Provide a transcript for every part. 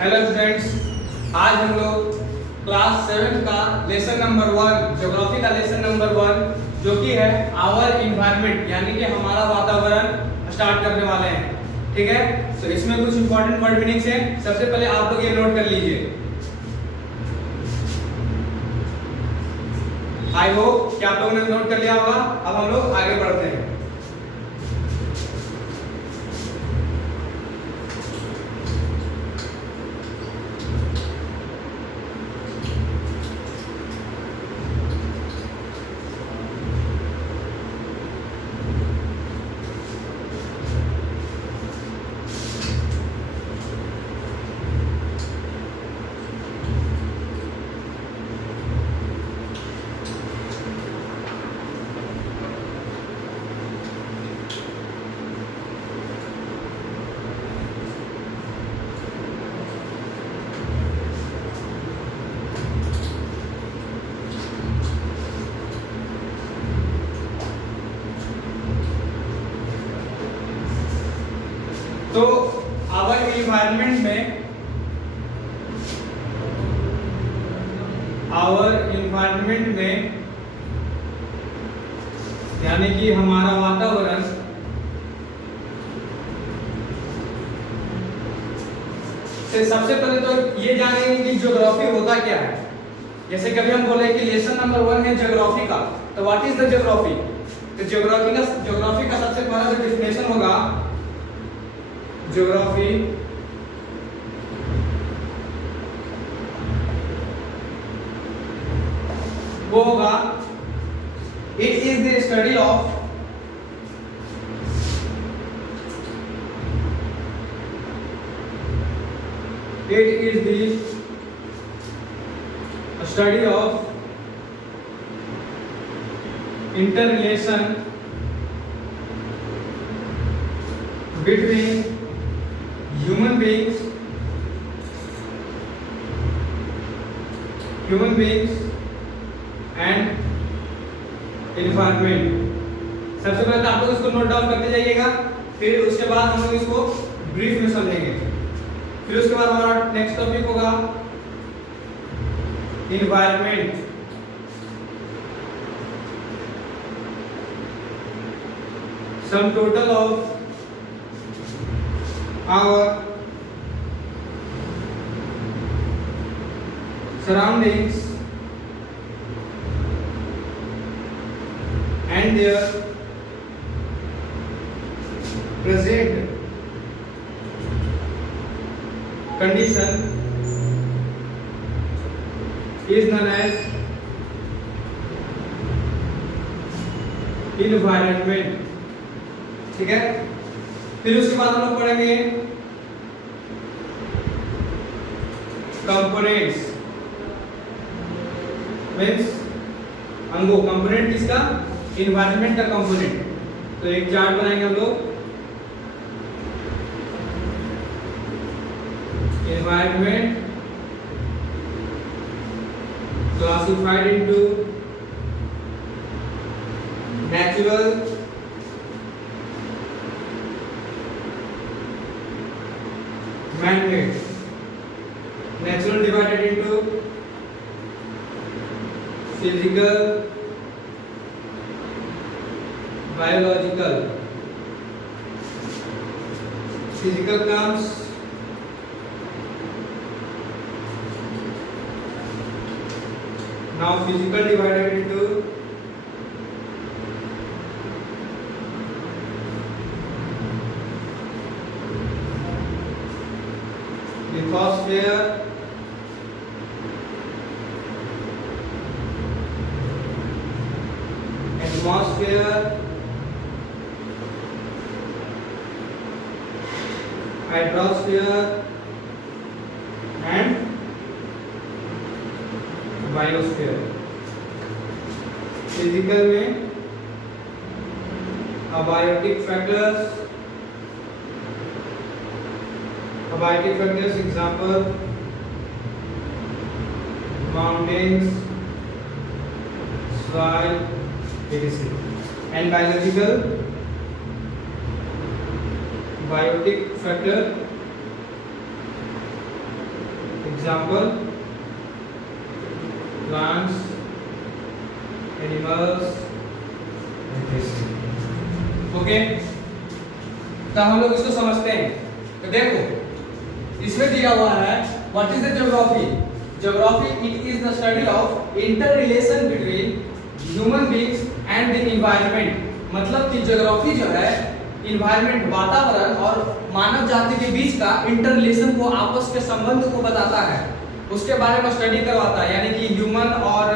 Hello students, आज हम लोग क्लास 7 का लेसन नंबर 1 ज्योग्राफी का लेसन नंबर 1 जो कि है आवर इन्वायरमेंट यानी कि हमारा वातावरण स्टार्ट करने वाले हैं। ठीक है, तो इसमें कुछ इंपॉर्टेंट वर्ड मीनिंग्स हैं। सबसे पहले आप लोग ये नोट कर लीजिए। आई होप कि आप लोगों ने नोट कर लिया होगा। अब हम लोग आगे बढ़ते हैं। तो आवर इन्वायरमेंट में यानी कि हमारा वातावरण से सबसे पहले तो ये जानेंगे कि ज्योग्राफी होता क्या है। जैसे कभी हम बोले कि लेसन नंबर 1 है ज्योग्राफी का, तो व्हाट इज द ज्योग्राफी? तो ज्योग्राफी का सबसे पहला जो डेफिनेशन होगा, ज्योग्राफी वो होगा it is the study of study of interrelation between human beings and environment। सबसे पहले तो आप लोग इसको नोट डाउन करते जाइएगा, फिर उसके बाद हम लोग इसको ब्रीफ में समझेंगे। फिर उसके बाद हमारा नेक्स्ट टॉपिक होगा environment। Sum total of our surroundings and their present condition is known as environment। ठीक है, फिर उसके बाद हम लोग पढ़ेंगे कंपोनेंट्स, मीन्स अंगों। कंपोनेंट किसका? इन्वायरमेंट का कंपोनेंट। तो एक चार्ट बनाएंगे हम लोग। Environment classified into natural, man-made। Natural divided into physical, biological। Physical comes now physical divided into lithosphere, atmosphere, hydrosphere and biosphere. Physical में abiotic factors example mountains, soil, etc। And biological biotic factor example plants, animals, okay. तो हम लोग इसको समझते हैं। तो देखो इसमें दिया हुआ है what is the geography. Geography it is the study of inter relation between human beings and the environment. मतलब कि ज्योग्राफी जो है इन्वायरमेंट, वातावरण और मानव जाति के बीच का इंटर रिलेशन को, आपस के संबंध को बताता है, उसके बारे में स्टडी करवाता है। यानी कि ह्यूमन और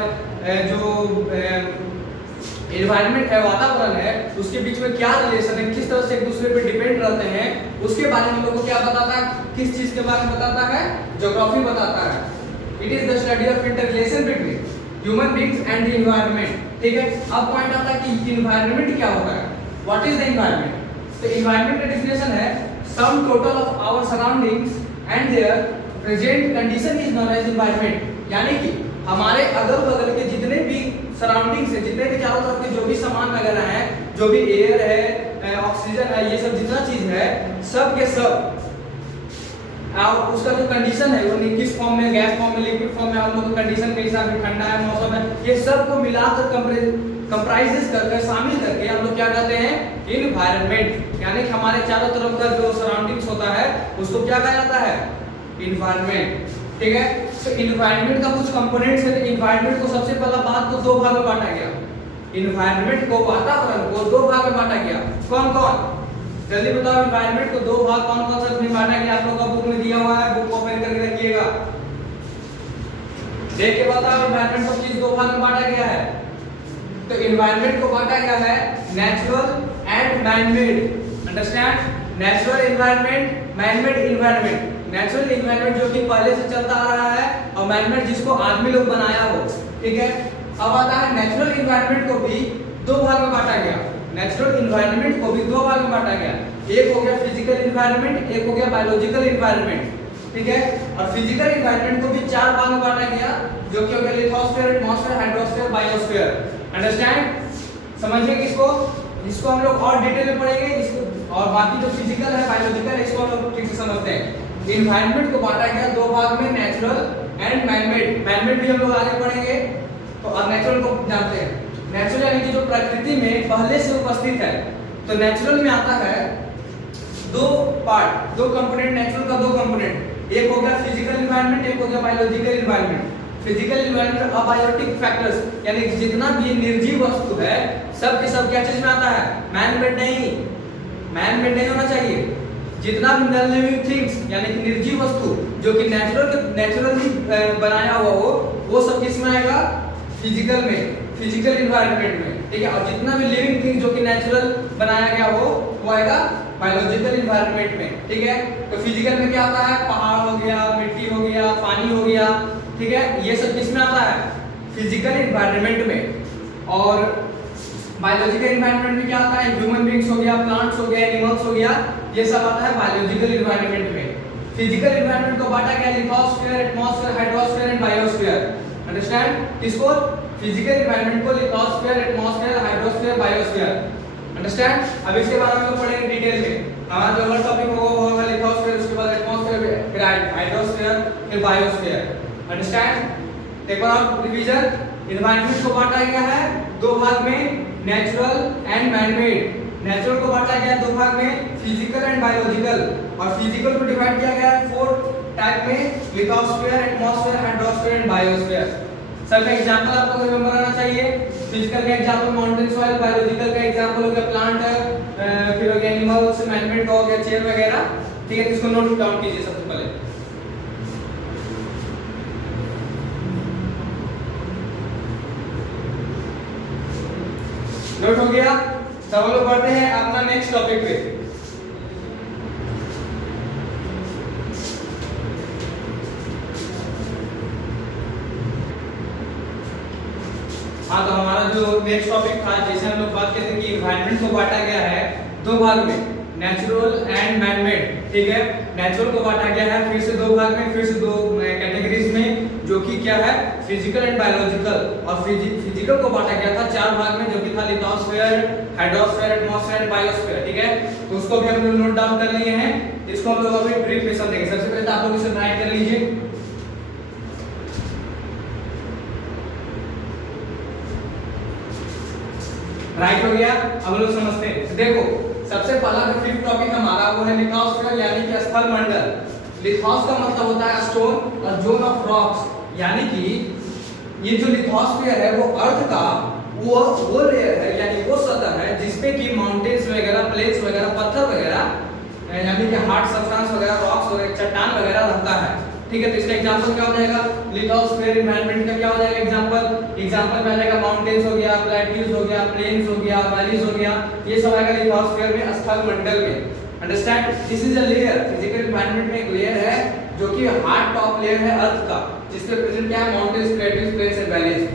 जो एनवायरनमेंट है, वातावरण है, उसके बीच में क्या रिलेशन है, किस तरह से एक दूसरे पे डिपेंड रहते हैं, उसके बारे में हम लोग को क्या बताता है, किस चीज के बारे में बताता है, ज्योग्राफी बताता है। It is the study of inter relation between human beings and the environment. ठीक है, अब पॉइंट आता है कि एनवायरनमेंट क्या होता है, व्हाट इज द एनवायरनमेंट। तो एनवायरनमेंट का डेफिनेशन है sum total of our surroundings and their present condition is known as environment. यानी कि हमारे अगल बगल के जितने भी सराउंडिंग्स है, जितने भी चारों तरफ के जो भी सामान वगैरह है, जो भी एयर है, ऑक्सीजन है, ये सब जितना चीज है, सब के सब और उसका जो कंडीशन है वो किस फॉर्म में, गैस फॉर्म में, लिक्विड फॉर्म में, हम लोग कंडीशन के हिसाब से ठंडा है, मौसम है, ये सब को मिलाकर कंप्राइजेस करके, शामिल करके हम लोग क्या कहते हैं, एनवायरनमेंट। यानी कि हमारे चारों तरफ का जो सराउंडिंग्स होता है उसको क्या कहा जाता है, एनवायरनमेंट। ठीक है, तो एनवायरनमेंट का कुछ कंपोनेंट्स है। तो एनवायरनमेंट को सबसे पहला बात तो दो भाग में बांटा गया। एनवायरनमेंट को, वातावरण को दो भाग में बांटा गया। कौन कौन, जल्दी बताओ। एनवायरनमेंट को दो भाग कौन कौन सा बांटा गया, आप लोगों का बुक में दिया हुआ है, बुक ओपन करके रखिएगा, देख के बताओ। एनवायरनमेंट को किस दो भाग में बांटा गया है। तो एनवायरनमेंट को बांटा गया है natural and man made. Understand, natural environment, man made environment. Natural environment जो कि पहले से चलता आ रहा है, और मैन मेड जिसको आदमी लोग बनाया हो। ठीक है, अब आता है नेचुरल एनवायरनमेंट को भी दो भाग में बांटा गया। नेचुरल एनवायरनमेंट को भी दो भाग में बांटा गया, एक हो गया फिजिकल एनवायरनमेंट, एक हो गया बायोलॉजिकल एनवायरनमेंट। ठीक है, और फिजिकल एनवायरनमेंट को भी चार भाग में बांटा गया, जो कि हो गया lithosphere, atmosphere, hydrosphere, biosphere. Understand, समझिए इसको, इसको हम लोग और डिटेल में पढ़ेंगे इसको, और बाकी जो फिजिकल है, बायोलॉजिकल है, इसको हम लोग ठीक से समझते हैं। एनवायरनमेंट को बांटा गया दो भाग में, natural and man made. Man made भी हम लोग आगे पढ़ेंगे, तो अब नेचुरल को जानते हैं। नेचुरल यानी कि जो प्रकृति में पहले से उपस्थित है। तो नेचुरल में आता है दो पार्ट, दो कंपोनेंट, नेचुरल का दो कंपोनेंट, एक हो गया फिजिकल एनवायरनमेंट, एक हो गया biological environment. Physical environment abiotic factors, यानी कि जितना भी निर्जीव वस्तु है सब के सब क्या चीज में आता है, मैन मेड नहीं, मैन मेड नहीं होना चाहिए। जितना भी नॉन लिविंग थिंग्स यानी कि निर्जीव वस्तु जो कि नेचुरली बनाया हुआ हो, वो सब किस में आएगा, फिजिकल में, फिजिकल एनवायरनमेंट में। ठीक है, और जितना भी लिविंग थिंग जो कि नेचुरल बनाया गया हो वो आएगा बायोलॉजिकल एनवायरनमेंट में। ठीक है, तो फिजिकल में क्या आता है, पहाड़ हो गया, मिट्टी हो गया, पानी हो गया। ठीक है, ये सब किस में आता है, फिजिकल एनवायरनमेंट में। और बायोलॉजिकल एनवायरनमेंट में क्या आता है, ह्यूमन बीइंग्स हो गया, प्लांट्स हो गया, एनिमल्स हो गया, ये सब आता है बायोलॉजिकल एनवायरनमेंट में। फिजिकल एनवायरनमेंट को बांटा गया lithosphere, atmosphere, hydrosphere and biosphere. Understand, किसको, फिजिकल एनवायरनमेंट को lithosphere, atmosphere, hydrosphere, biosphere. Understand, अब इसके बारे में हम पढ़ेंगे डिटेल में। हमारा जो अगला टॉपिक होगा वो होगा लिथोस्फीयर, उसके बाद एटमॉस्फेयर, फिर हाइड्रोस्फीयर, फिर बायोस्फीयर। अंडरस्टैंड, एक बार और रिवीजन। एनवायरनमेंट को बांटा गया है दो भाग में, natural and man made. Natural को बांटा गया दो भाग में, फिजिकल एंड बायोलॉजिकल। और फिजिकल को डिवाइड किया गया है 4 टाइप में, lithosphere, atmosphere, hydrosphere and biosphere. सब का एग्जांपल आपको रिमेंबर रहना चाहिए। फिजिकल का एग्जांपल माउंटेन सॉइल, बायोलॉजिकल का एग्जांपल हो गया प्लांट, फिर हो गया एनिमल्स, मैन मेड का हो गया चेयर वगैरह। ठीक है, इसको नोट डाउन कीजिए सबसे पहले। नोट हो गया, सब हम लोग बढ़ते हैं अपना नेक्स्ट टॉपिक पे। हाँ, तो हमारा जो नेक्स्ट टॉपिक था, जैसे हम लोग बात करते हैं कि एनवायरनमेंट को बांटा गया है दो भाग में, नेचुरल एंड मैन मेड। ठीक है, नेचुरल को बांटा गया है फिर से दो भाग में, फिर से दो कैटेगरीज में, जो कि क्या है, फिजिकल एंड बायोलॉजिकल। और फिजिकल को बांटा गया था 4 भाग में, जो कि था lithosphere, hydrosphere, atmosphere and biosphere. ठीक है, तो उसको भी हम लोग नोट डाउन कर लिए हैं। इसको हम लोग अभी ब्रीफ में समझेंगे। सबसे पहले तो आप लोग इसे राइट कर लीजिए। राइट हो गया। अब हम लोग समझते हैं। देखो सबसे पहला जो फिफ्थ टॉपिक हमारा वो है लिथोस्फीयर यानी कि स्थल मंडल। लिथोस का मतलब होता है स्टोन और जोन ऑफ रॉक्स, यानी कि ये जो लिथोस्फीयर है वो अर्थ का वो लेयर है यानी वो सतह है जिसपे कि माउंटेन्स वगैरह, प्लेन्स वगैरह, पत्थर वगैरह यानी कि हार्ड सब्सटेंस वगैरह, रॉक्स वगैरह, चट्टान वगैरह रहता है। ठीक है, तो इसका एग्जांपल क्या हो जाएगा? लिथोस्फीयर एनवायरनमेंट का क्या हो जाएगा एग्जांपल में आ जाएगा माउंटेन्स हो गया, प्लेट्यूज हो गया, प्लेन्स हो गया, वैलीज हो गया, ये सब आएगा लिथोस्फीयर में, स्थल मंडल में। Understand? This is a layer, physical environment में एक लेयर है जो कि हार्ड टॉप लेयर है अर्थ का, जिसपे प्रेजेंट क्या है? Mountains, plateaus, plains and valleys.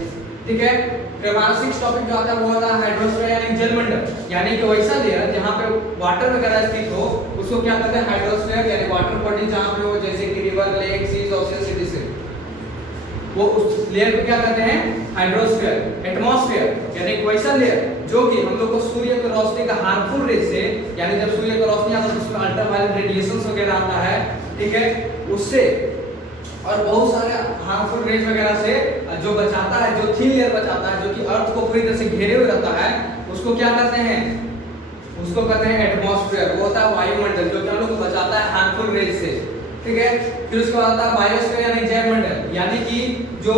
ठीक है, फिर हमारा सिक्स्थ टॉपिक जो आता है वो आता है हाइड्रोस्फीयर यानी जलमंडल, यानी कि वैसा लेयर जहां पे वाटर वगैरह स्थित हो उसको क्या कहते हैं? हाइड्रोस्फीयर यानी वाटर बॉडी जहां पे हो, जैसे कि river, lake, seas, ocean, city से, वो उस लेयर को क्या कहते हैं? हाइड्रोस्फीयर। एटमॉस्फेयर यानी कि वैसा लेयर जो कि हम लोग को सूर्य की रोशनी का हार्मफुल रेज से, यानी जब सूर्य की रोशनी आता है तो उसमें अल्ट्रावायलेट रेडिएशंस वगैरह आता है, ठीक है, उससे और बहुत सारे हार्मफुल रेज वगैरह से जो बचाता है, जो थिन लेयर बचाता है, जो कि अर्थ को पूरी तरह से घेरे हुए रहता है, उसको क्या कहते हैं? उसको कहते हैं एटमॉस्फेयर। वो होता है वायुमंडल जो कि हम लोग को बचाता है हार्मफुल रेज से। ठीक है, फिर उसके बाद आता है बायोस्फीयर यानी जैव मंडल, यानी कि जो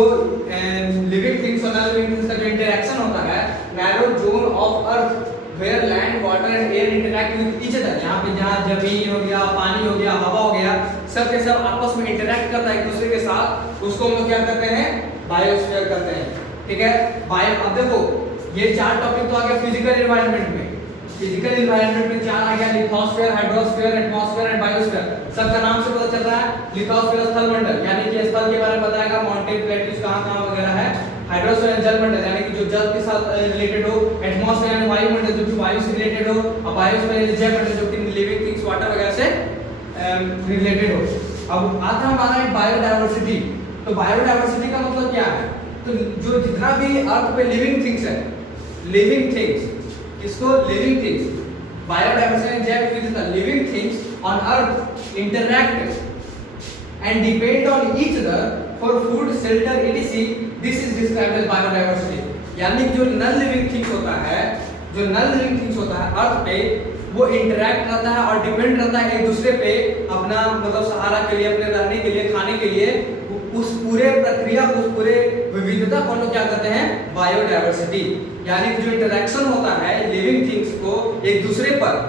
लिविंग थिंग्स और नॉन लिविंग थिंग्स का जो इंटरेक्शन होता है, narrow zone of earth where land, water and air interact with each other, यहाँ पे जहाँ जमीन हो गया, पानी हो गया, हवा हो गया, सब के सब आपस में इंटरैक्ट करता है एक दूसरे के साथ, उसको हम लोग क्या करते हैं? बायोस्फीयर करते हैं। ठीक है, बायो, अब देखो ये चार टॉपिक तो आ गया फिजिकल एनवायरनमेंट में। फिजिकल एनवायरनमेंट में चार आ गया, lithosphere, hydrosphere, atmosphere and biosphere. सबका नाम से पता चल रहा है। लिथोस्फीयर स्थल मंडल यानी कि स्थल के बारे में बताएगा, माउंटेन, प्लेट्यूज कहाँ-कहाँ वगैरह है। हाइड्रोस्फीयर जल मंडल यानी कि जो जल के साथ रिलेटेड हो। एटमॉस्फेयर यानी वायुमंडल जो कि वायु से रिलेटेड हो। और बायोस्फीयर यानी जैव मंडल जो कि लिविंग थिंग्स, वाटर वगैरह से रिलेटेड हो। अब आता है हमारा बायोडायवर्सिटी। तो बायोडायवर्सिटी का मतलब क्या है? तो जो जितना भी अर्थ पे लिविंग थिंग्स है, लिविंग थिंग्स, इसको लिविंग थिंग्स, बायोडायवर्सिटी जैव विविधता, living things on earth interact and depend on each other for food, shelter, etc, this is described as biodiversity. यानी जो नॉन लिविंग थिंग्स होता है, जो नॉन लिविंग थिंग्स होता है अर्थ पे, वो इंटरैक्ट रहता है और डिपेंड रहता है एक दूसरे पे, अपना मतलब सहारा के लिए, अपने रहने के लिए, खाने के लिए। उस पूरे प्रक्रिया, उस पूरे विविधता को लोग क्या कहते हैं? बायोडायवर्सिटी। यानी जो इंटरेक्शन होता है लिविंग थिंग्स को एक दूसरे पर,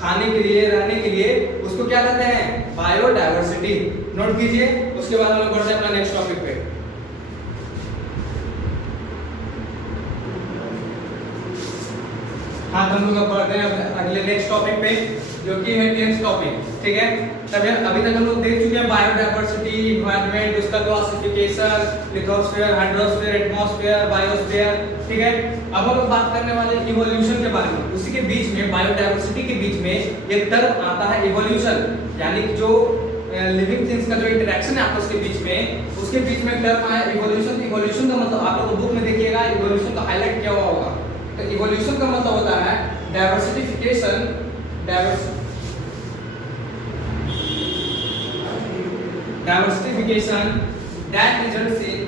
खाने के लिए, रहने के लिए, उसको क्या कहते हैं? बायोडायवर्सिटी। नोट कीजिए। उसके बाद हम लोग बढ़ते हैं अपना नेक्स्ट टॉपिक पे। हाँ, हम लोग बढ़ते हैं अगले नेक्स्ट टॉपिक पे जो कि है 10th टॉपिक। ठीक है, तब अभी तक हम लोग देख चुके हैं बायोडायवर्सिटी, एनवायरनमेंट, उसका classification, lithosphere, hydrosphere, atmosphere, biosphere. ठीक है, अब हम लोग बात करने वाले इवोल्यूशन के बारे में। उसी के बीच में, बायोडायवर्सिटी के बीच में एक टर्म आता है इवोल्यूशन, यानी कि जो लिविंग थिंग्स का जो इंटरेक्शन है आपस के बीच में, उसके बीच में टर्म आया इवोल्यूशन। इवोल्यूशन का मतलब आप लोग बुक में देखिएगा, इवोल्यूशन का हाईलाइट क्या हुआ होगा। तो इवोल्यूशन का मतलब होता है diversification, diversification that results in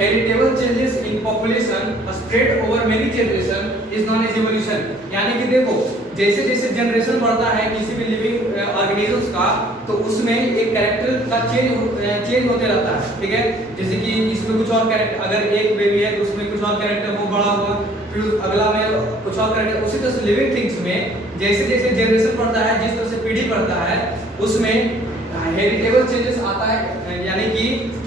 heritable changes in population spread over many generation is known as evolution। यानी कि देखो जैसे जैसे जनरेशन बढ़ता है किसी भी लिविंग ऑर्गेनिजम्स का, तो उसमें एक कैरेक्टर का चेंज होते रहता है। ठीक है, जैसे कि इसमें कुछ और कैरेक्टर, अगर एक बेबी है तो उसमें कुछ और कैरेक्टर वो बड़ा हुआ, फिर अगला में कुछ और कैरेक्टर। उसी तरह से लिविंग थिंग्स में जैसे जैसे जनरेशन बढ़ता है, जिस तरह से पीढ़ी बढ़ता है, उसमें हेरिटेबल चेंजेस आता है, यानी कि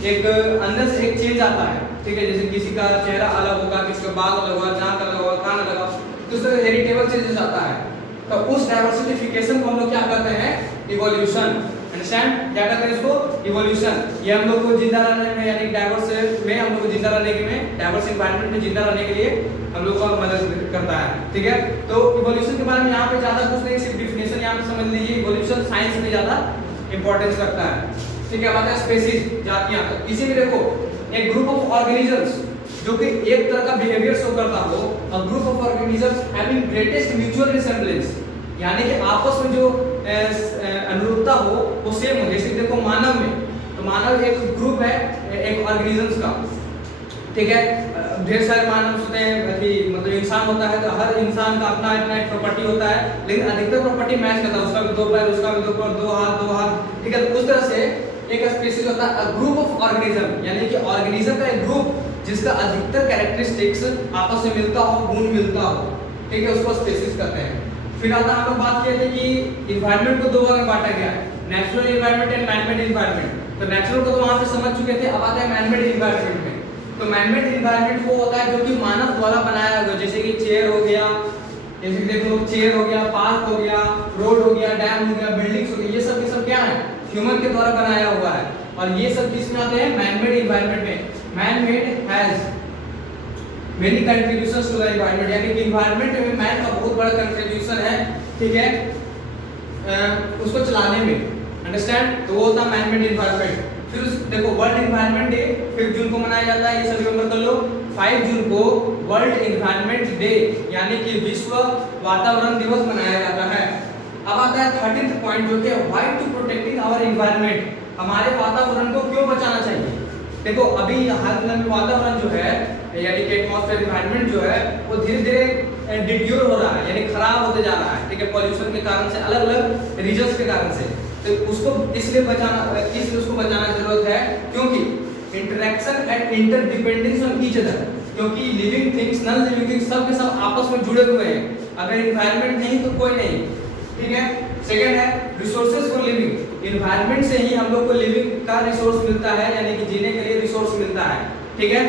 एक अंदर से एक चेंज आता है। ठीक है, जैसे किसी का चेहरा अलग होगा, किसी का बाल अलग होगा, नाक अलग होगा, कान अलग होगा, तो उस तरह हेरिटेबल चेंजेस आता है। तो उस डाइवर्सिफिकेशन को हम लोग क्या कहते हैं? इवोल्यूशन। अंडरस्टैंड? क्या कहते हैं इसको? इवोल्यूशन। ये हम लोग को जिंदा रहने में, यानी डाइवर्स में हम लोग को जिंदा रहने के में, डाइवर्स एनवायरनमेंट में जिंदा रहने के लिए हम लोग को मदद करता है। ठीक है, तो इवोल्यूशन के बारे में यहाँ पे ज्यादा कुछ नहीं, सिर्फ डिफिनेशन यहाँ पे समझ लीजिए। इवोल्यूशन साइंस में ज्यादा इंपॉर्टेंस रखता है। ठीक है, बात है स्पेसीज, जातियां। तो इसी में देखो एक ग्रुप ऑफ ऑर्गेनिजम्स जो कि एक तरह का बिहेवियर शो करता हो, और group of organisms having greatest mutual resemblance, यानी कि आपस में जो अनुरूपता हो वो सेम हो। जैसे देखो मानव में, तो मानव एक ग्रुप है एक ऑर्गेनिजम्स का, ठीक है। ढेर सारे मानव होते हैं कि मतलब इंसान होता है तो हर इंसान का अपना अपना एक प्रॉपर्टी होता है, लेकिन अधिकतर प्रॉपर्टी मैच करता है, उसका भी 2 पैर, उसका भी 2 पैर, 2 हाथ, 2 हाथ, ठीक है। तो उस तरह से एक स्पीशीज होता है ग्रुप ऑफ ऑर्गेनिज्म, यानी कि ऑर्गेनिज्म का एक ग्रुप जिसका अधिकतर कैरेक्टरिस्टिक्स आपस में मिलता हो, गुण मिलता हो, ठीक है, उसको स्पीशीज कहते हैं। फिर आता हम लोग बात किए थे कि इन्वायरमेंट को 2 भाग में बांटा गया है, natural environment and manmade environment. तो नेचुरल को तो वहां पे समझ चुके थे, अब आता है मैनमेड इन्वायरमेंट में। तो मैनमेड इन्वायरमेंट वो होता है जो कि मानव द्वारा बनाया हुआ, जैसे कि चेयर हो गया, जैसे कि देखो चेयर हो गया, पार्क हो गया, रोड हो गया, डैम हो गया, बिल्डिंग्स हो गई, ये सब के सब क्या है, ह्यूमन के द्वारा बनाया हुआ है। और ये सब किसमें आते हैं, मैनमेड इन्वायरमेंट में। Manmade has many contributions to the environment, यानी कि एनवायरनमेंट में मैन का बहुत बड़ा कंट्रीब्यूशन है, ठीक है, उसको चलाने में, अंडरस्टैंड। तो वो होता है मैनमेड एनवायरनमेंट। फिर देखो वर्ल्ड एनवायरनमेंट डे 5 जून को मनाया जाता है, ये सभी रिमेंबर कर लो। 5 जून को वर्ल्ड एनवायरनमेंट डे यानी कि विश्व वातावरण दिवस मनाया जाता है। अब आता है 13th पॉइंट जो कि why to protecting our environment, हमारे वातावरण को क्यों बचाना चाहिए। देखो अभी हाल फिलहाल में वातावरण जो है यानी कि एटमॉस्फेयर एनवायरनमेंट जो है वो धीरे धीरे डिट्यूर हो रहा है, यानी खराब होते जा रहा है, ठीक है, पॉल्यूशन के कारण से, अलग अलग रीजंस के कारण से। तो उसको इसलिए उसको बचाना जरूरत है क्योंकि interaction and interdependence on each other, क्योंकि living things, non living things सब के सब आपस में जुड़े हुए हैं, अगर एनवायरनमेंट नहीं तो कोई नहीं, ठीक है। सेकंड है रिसोर्सेज फॉर लिविंग, एनवायरनमेंट से ही हम लोग को लिविंग का रिसोर्स मिलता है, यानी कि जीने के लिए रिसोर्स मिलता है, ठीक है।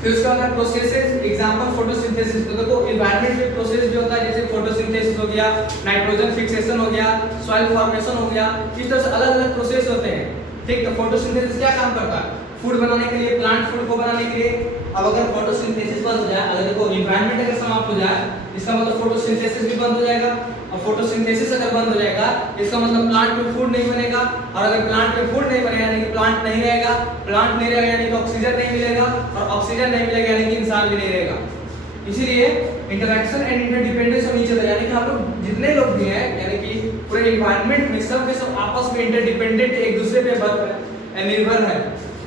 फिर उसका बाद प्रोसेसेस, एग्जांपल फोटोसिंथेसिस। तो देखो एनवायरनमेंट में प्रोसेस भी होता है, जैसे फोटोसिंथेसिस हो गया, नाइट्रोजन फिक्सेशन हो गया, सॉइल फॉर्मेशन हो गया, इस तरह से अलग अलग प्रोसेस होते हैं, ठीक। तो फोटोसिंथेसिस क्या काम करता है, फूड बनाने के लिए, प्लांट फूड को बनाने के लिए। अब अगर फोटोसिंथेसिस बंद हो जाए, अगर देखो एनवायरनमेंट अगर समाप्त हो जाए, इसका मतलब फोटोसिंथेसिस भी बंद हो जाएगा, और फोटोसिंथेसिस अगर बंद हो जाएगा इसका मतलब प्लांट में फूड नहीं बनेगा, और अगर प्लांट में फूड नहीं बनेगा यानी कि प्लांट नहीं रहेगा, प्लांट नहीं रहेगा यानी कि ऑक्सीजन नहीं मिलेगा, और ऑक्सीजन नहीं मिलेगा यानी कि इंसान भी नहीं रहेगा। इसीलिए interaction and interdependence on each other, यानी कि हम लोग जितने लोग भी हैं, यानी कि पूरे एनवायरनमेंट में सब के सब आपस में इंटरडिपेंडेंट, एक दूसरे पे निर्भर है,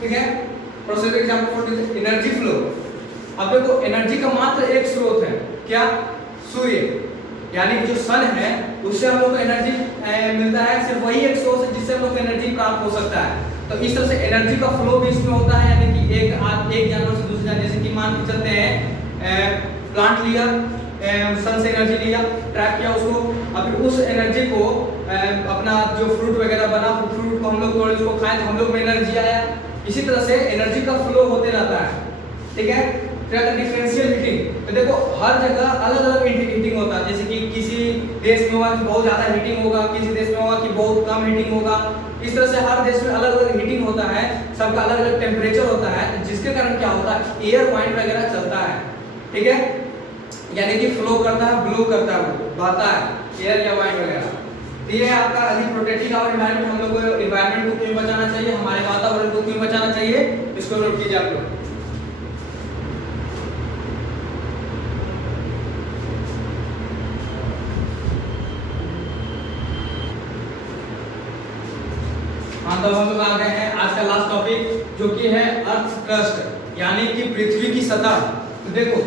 ठीक है। Process example energy flow. अब देखो एनर्जी का मात्र एक स्रोत है, क्या, सूर्य, यानी कि जो सन है उससे हम लोग को एनर्जी मिलता है, सिर्फ वही एक सोर्स है जिससे हम लोग को एनर्जी प्राप्त हो सकता है। तो इस तरह से एनर्जी का फ्लो भी इसमें होता है, यानी कि एक जानवर से दूसरे जानवर, जैसे कि मान के चलते हैं प्लांट लिया, सन से एनर्जी लिया, ट्रैप किया उसको, अब फिर उस एनर्जी को अपना जो फ्रूट वगैरह बना, फ्रूट को हम लोग तोड़े, उसको खाए तो हम लोग में एनर्जी आया। इसी तरह से एनर्जी का फ्लो होते रहता है, ठीक है। फिर डिफरेंशियल हीटिंग। तो देखो हर जगह अलग अलग हीटिंग होता है, जैसे कि किसी देश में होगा कि बहुत ज़्यादा हीटिंग होगा, किसी देश में होगा कि बहुत कम हीटिंग होगा। इस तरह से हर देश में अलग अलग हीटिंग होता है, सबका अलग अलग टेम्परेचर होता है, जिसके कारण क्या होता है, एयर वाइंड वगैरह चलता है, ठीक है, यानी कि फ्लो करता है, ब्लो करता है, वो बहता है एयर या वाइंड वगैरह। ये है आपका अधिक प्रोटेक्टिंग आवर एनवायरनमेंट, हम लोग को एनवायरनमेंट को क्यों बचाना चाहिए, हमारे वातावरण को क्यों बचाना चाहिए, इसको नोट कीजिए आप लोग। हाँ, तो हम लोग आ गए हैं आज का लास्ट टॉपिक जो कि है अर्थ क्रस्ट, यानी कि पृथ्वी की सतह। तो देखो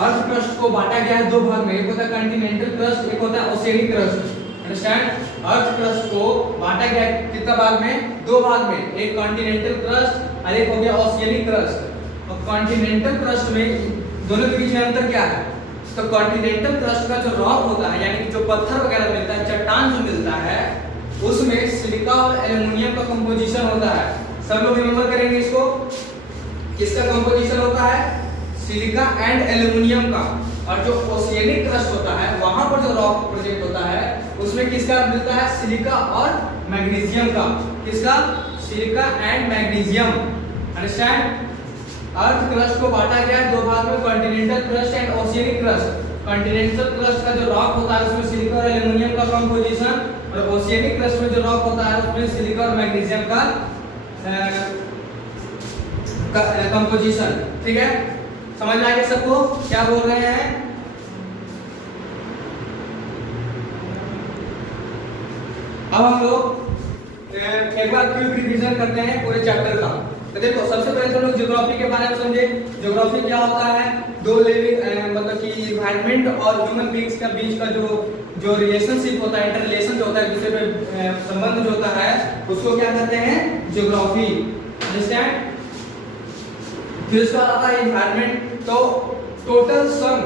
अर्थ क्रस्ट को बांटा गया है 2 भाग में, एक होता है कॉन्टिनेंटल क्रस्ट, एक होता है oceanic crust, understand. Earth crust को बांटा गया है कितना भाग में, 2 भाग में, एक कॉन्टिनेंटल क्रस्ट और एक हो गया ओशियनिक क्रस्ट। और कॉन्टिनेंटल क्रस्ट में दोनों के बीच में अंतर क्या है, तो कॉन्टिनेंटल क्रस्ट का जो रॉक होता है, यानी कि जो पत्थर वगैरह मिलता है, चट्टान जो मिलता है, उसमें सिलिका और एल्युमिनियम का कंपोजिशन होता है। सब लोग रिमेंबर करेंगे इसको, किसका कंपोजिशन होता है, सिलिका एंड एल्युमिनियम का। और जो ओशियनिक क्रस्ट होता है वहां पर जो रॉक प्रोजेक्ट होता है उसमें किसका मिलता है, सिलिका और मैग्नीशियम का, किसका, silica and magnesium, understand. Earth crust को बांटा गया है 2 भाग में, continental crust and oceanic crust. Continental crust का जो रॉक होता है उसमें सिलिका और एल्युमिनियम का कंपोजिशन, और ओशियनिक क्रस्ट में जो रॉक होता है उसमें सिलिका और मैग्नीशियम का कंपोजिशन, ठीक है। समझ में आ गया सबको क्या बोल रहे हैं। अब हम लोग एक बार क्विक रिवीजन करते हैं पूरे चैप्टर का। तो देखो सबसे पहले हम लोग ज्योग्राफी के बारे में समझे। ज्योग्राफी क्या होता है, दो लिविंग मतलब कि इन्वायरमेंट और ह्यूमन बीइंग्स का बीच का जो रिलेशनशिप होता है, इंटर रिलेशन जो होता है, दूसरे पे संबंध जो होता है, उसको क्या कहते हैं, ज्योग्राफी। अंडरस्टैंड। फिर उसका आता है इन्वायरमेंट। तो टोटल सम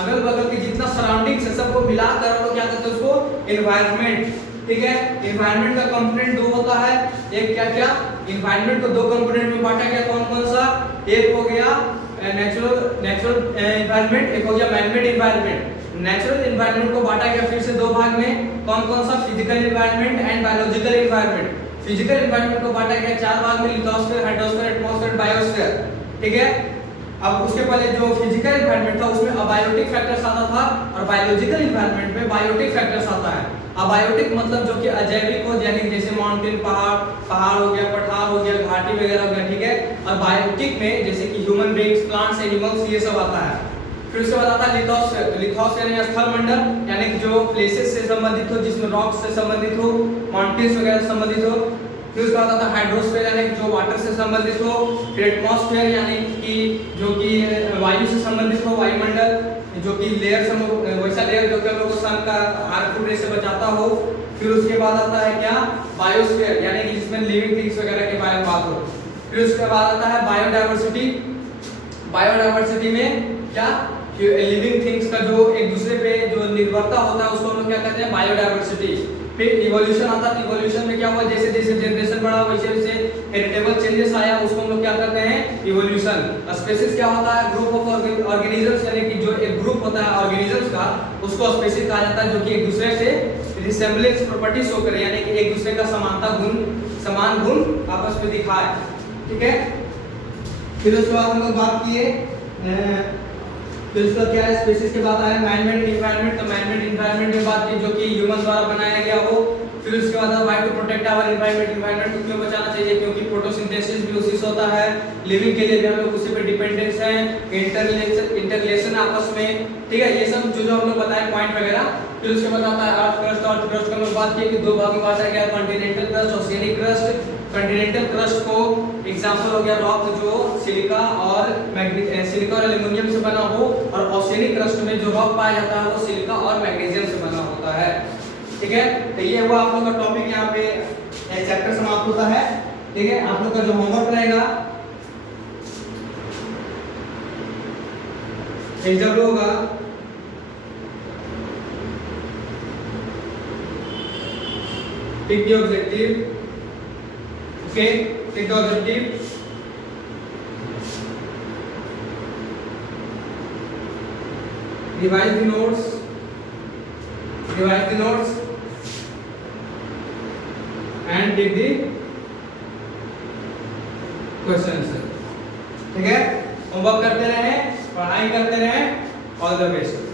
अगल बगल के जितना सराउंडिंग्स है सबको मिलाकर हम लोग क्या कहते हैं, उसको इन्वायरमेंट। ठीक है। इन्वायरमेंट का कंपोनेंट दो होता है, एक क्या क्या, इन्वायरमेंट को दो कंपोनेंट में बांटा गया, कौन कौन सा, एक हो गया नेचुरल इन्वायरमेंट, एक हो गया मैनमेड इन्वायरमेंट। नेचुरल इन्वायरमेंट को बांटा गया फिर से दो भाग में, कौन कौन सा, physical environment and biological environment. Physical environment को बांटा गया चार भाग में, लिथोस्फीयर, हाइड्रोस्फीयर, एटमॉस्फेयर, बायोस्फीयर। ठीक है। अब उसके पहले जो फिजिकल इन्वायरमेंट था उसमें अबायोटिक फैक्टर्स आता था, और बायोलॉजिकल इन्वायरमेंट में बायोटिक फैक्टर्स आता है। अबायोटिक मतलब जो कि अजैविक हो, जैसे माउंटेन, पहाड़ हो गया, पठार हो गया, घाटी वगैरह हो गया। ठीक है। और बायोटिक में जैसे कि ह्यूमन बीइंग्स, प्लांट्स, एनिमल्स, ये सब आता है। फिर उसके बाद आता है लिथोस्फीयर। तो लिथोस्फीयर यानी स्थल मंडल, यानी जो प्लेसेस से संबंधित हो, जिसमें रॉक्स से संबंधित हो, माउंटेन्स वगैरह से संबंधित हो। फिर उसके बाद आता है हाइड्रोस्फीयर, यानी जो वाटर से संबंधित हो। फिर एटमॉस्फेयर यानी कि जो कि वायु से संबंधित हो, वायुमंडल, जो कि लेयर से वैसा लेयर जो कि हम लोग को सन का हार्मफुल रे से बचाता हो। फिर उसके बाद आता है क्या, बायोस्फीयर, यानी कि जिसमें लिविंग थिंग्स वगैरह के बारे में बात हो। फिर उसके बाद आता है बायोडायवर्सिटी। बायोडायवर्सिटी में क्या, लिविंग थिंग्स का जो एक दूसरे पे जो निर्भरता होता है उसको हम लोग क्या कहते हैं, बायोडायवर्सिटी। फिर इवोल्यूशन आता है। इवोल्यूशन में क्या हुआ, जैसे जैसे जनरेशन बढ़ा वैसे वैसे हेरिटेबल चेंजेस आया, उसको हम लोग क्या करते हैं, इवोल्यूशन। स्पीशीज क्या होता है, ग्रुप ऑफ ऑर्गेनिजम्स, यानी कि जो एक ग्रुप होता है ऑर्गेनिजम्स का, उसको स्पीशीज कहा जाता है, जो कि एक दूसरे से रिसेम्बलेंस प्रॉपर्टी शो करे, यानी कि एक दूसरे का समानता गुण, समान गुण आपस में दिखाए। ठीक है। फिर उसके बाद हम लोग बात किए फिर इसका क्या है, स्पीशीज के बाद आया मैनमेड इन्वायरमेंट। तो मैनमेड इन्वायरमेंट में बात की जो कि ह्यूमन द्वारा बनाया गया हो। फिर उसके बाद why to protect our environment. Environment को क्यों बचाना चाहिए, क्योंकि फोटोसिंथेसिस भी उसी से होता है, लिविंग के लिए भी हम लोग उसी पे डिपेंडेंस हैं, इंटररिलेशन आपस में। ठीक है। ये सब जो हम लोग बताए पॉइंट वगैरह। फिर उसके बाद आता है अर्थ क्रस्ट। अर्थ क्रस्ट का हम लोग बात किए कि दो भाग में बांटा गया, continental crust, oceanic crust. Continental crust को एग्जांपल हो गया रॉक जो सिलिका और एल्युमिनियम से बना हो, और ओशियनिक क्रस्ट में जो रॉक पाया जाता है वो सिलिका और मैग्नीशियम से बना होता है। ठीक है। तो ये हुआ आप लोग का टॉपिक, यहाँ पे चैप्टर समाप्त होता है। ठीक है। आप लोग का जो होमवर्क रहेगा एग्जाम होगा, tick the objective. Okay, tick the objective. Revise the notes. Revise the notes. And take the questions. ठीक है। होमवर्क करते रहें, पढ़ाई करते रहें। All the best.